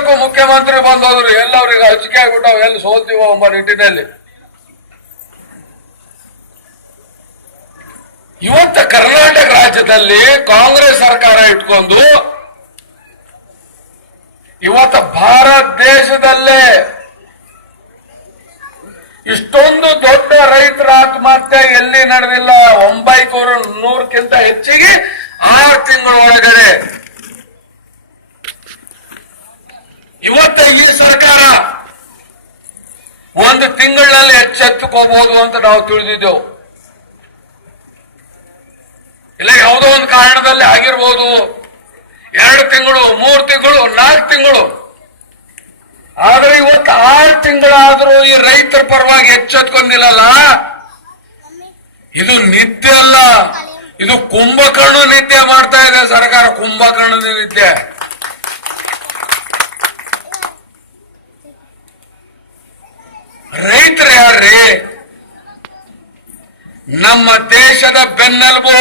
4ಕ್ಕೂ ಮುಖ್ಯಮಂತ್ರಿ ಬಂದವರು ಎಲ್ಲವರಿಗೆ ಹಂಚಿಕೆ ಆಗ್ಬಿಟ್ಟವು, ಎಲ್ಲಿ ಸೋಲ್ತೀವೋ ಎಂಬ ನಿಟ್ಟಿನಲ್ಲಿ ಇವತ್ತು ಕರ್ನಾಟಕ ರಾಜ್ಯದಲ್ಲಿ ಕಾಂಗ್ರೆಸ್ ಸರ್ಕಾರ ಇಟ್ಕೊಂಡು ಇವತ್ತು ಭಾರತ ದೇಶದಲ್ಲೇ ಇಷ್ಟೊಂದು ದೊಡ್ಡ ರೈತರ ಆತ್ಮಹತ್ಯೆ ಎಲ್ಲಿ ನಡೆದಿಲ್ಲ. 900ಕ್ಕಿಂತ ಹೆಚ್ಚಿಗೆ 6 ತಿಂಗಳ ಒಳಗಡೆ ಇವತ್ತು ಈ ಸರ್ಕಾರ 1 ತಿಂಗಳಲ್ಲಿ ಎಚ್ಚೆತ್ತುಕೋಬಹುದು ಅಂತ ನಾವು ತಿಳಿದಿದ್ದೆವು. ಇಲ್ಲ ಯಾವುದೋ ಒಂದು ಕಾರಣದಲ್ಲಿ ಆಗಿರ್ಬೋದು, 2 ತಿಂಗಳು, 3 ತಿಂಗಳು, 4 ತಿಂಗಳು. ಆದ್ರೆ ಇವತ್ತು 6 ತಿಂಗಳಾದ್ರೂ ಈ ರೈತರ ಪರವಾಗಿ ಎಚ್ಚೆತ್ಕೊಂಡಿಲ್ಲಲ್ಲ. ಇದು ನಿದ್ದೆ ಅಲ್ಲ, ಇದು ಕುಂಭಕರ್ಣ ನಿದ್ದೆ ಮಾಡ್ತಾ ಇದೆ ಸರ್ಕಾರ. ಕುಂಭಕರ್ಣ ನಿದ್ದೆ. ರೈತರು ಯಾರ್ರಿ? ನಮ್ಮ ದೇಶದ ಬೆನ್ನೆಲುಬು.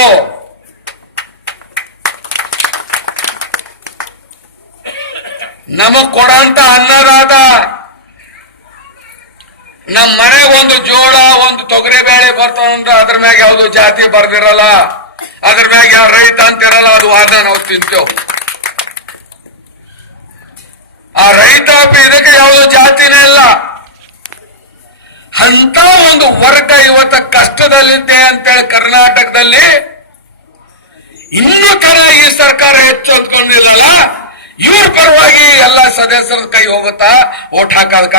ನಮಗ್ ಕೊಡಂತ ಅನ್ನದಾತ. ನಮ್ಮ ಮನೆಗೆ ಒಂದು ಜೋಳ, ಒಂದು ತೊಗರಿ ಬೇಳೆ ಬರ್ತಾವಂದ್ರೆ ಅದ್ರ ಮ್ಯಾಗ ಯಾವ್ದು ಜಾತಿ ಬರ್ದಿರಲ್ಲ, ಅದ್ರ ಮ್ಯಾಗ ಯಾವ ರೈತ ಅಂತಿರಲ್ಲ, ಅದು ವಾದ ನಾವು ತಿಂತೇವ್. ಆ ರೈತಾಪಿ ಇದಕ್ಕೆ ಯಾವ್ದು ಜಾತಿನೇ ಇಲ್ಲ. ಅಂತ ಒಂದು ವರ್ಗ ಇವತ್ತ ಕಷ್ಟದಲ್ಲಿದೆ ಅಂತೇಳಿ ಕರ್ನಾಟಕದಲ್ಲಿ ಇನ್ನೂ ತರ ಈ ಸರ್ಕಾರ ಎಚ್ಚೆತ್ಕೊಂಡಿಲ್ಲಲ್ಲ. ಇವ್ರ ಪರವಾಗಿ ಎಲ್ಲ ಸದಸ್ಯರ ಕೈ ಹೋಗುತ್ತಾ ಓಟ್ ಹಾಕೋದಕ್ಕ?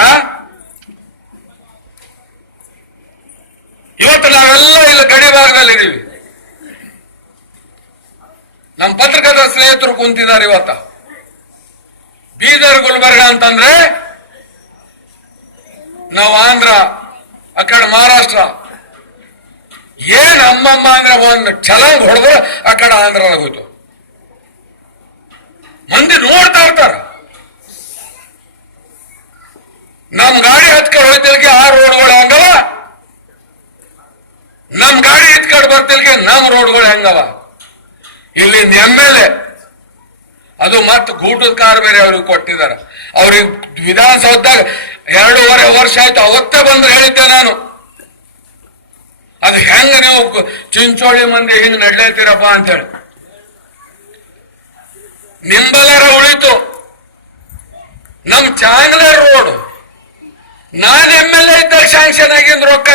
ಇವತ್ತು ನಾವೆಲ್ಲ ಇಲ್ಲಿ ಗಡಿ ಭಾಗದಲ್ಲಿದ್ದೀವಿ. ನಮ್ಮ ಪತ್ರಕರ್ತರ ಸ್ನೇಹಿತರು ಕುಂತಿದ್ದಾರೆ. ಇವತ್ತ ಬೀದರ್, ಗುಲ್ಬರ್ಗ ಅಂತಂದ್ರೆ ನಾವು ಆಂಧ್ರ, ಆ ಕಡೆ ಮಹಾರಾಷ್ಟ್ರ. ಏನ್ ಅಮ್ಮಮ್ಮ ಅಂದ್ರೆ ಒಂದು ಛಲಂಗ್ ಹೊಡೆದ್ರೆ ಆ ಕಡೆ ಆಂಧ್ರ ಆಗೋಯ್ತು. ಮಂದಿ ನೋಡ್ತಾ ಇರ್ತಾರ. ನಮ್ ಗಾಡಿ ಹತ್ಕೊಂಡು ಹೋಯ್ತಿಲ್ಗೆ ಆ ರೋಡ್ಗಳು ಹೆಂಗವ, ನಮ್ ಗಾಡಿ ಎತ್ಕೊಂಡು ಬರ್ತಿಲ್ಗೆ ನಮ್ ರೋಡ್ಗಳು ಹೆಂಗವ. ಇಲ್ಲಿಂದ MLA ಅದು ಮತ್ತೆ ಗೂಟದ ಕಾರ್ ಬೇರೆ ಅವ್ರಿಗೆ ಕೊಟ್ಟಿದ್ದಾರೆ. ಅವ್ರಿಗೆ ವಿಧಾನಸೌಧದಾಗ 2.5 ವರ್ಷ ಆಯ್ತು. ಅವತ್ತೇ ಬಂದ್ರೆ ಹೇಳಿದ್ದೆ ನಾನು, ಅದು ಹೆಂಗ ನೀವು ಚಿಂಚೋಳಿ ಮಂದಿ ಹಿಂಗ್ ನಡ್ಲೇತೀರಪ್ಪ ಅಂತೇಳಿ. ನಿಂಬಲರ ಉಳಿತು. ನಮ್ ಚಾಂಗ್ಲೇರ್ ರೋಡ್ ನಾನು MLA ಇದ್ದಾಗ ಶಾಂಕ್ಷನ್ ಆಗಿಂದ ರೊಕ್ಕ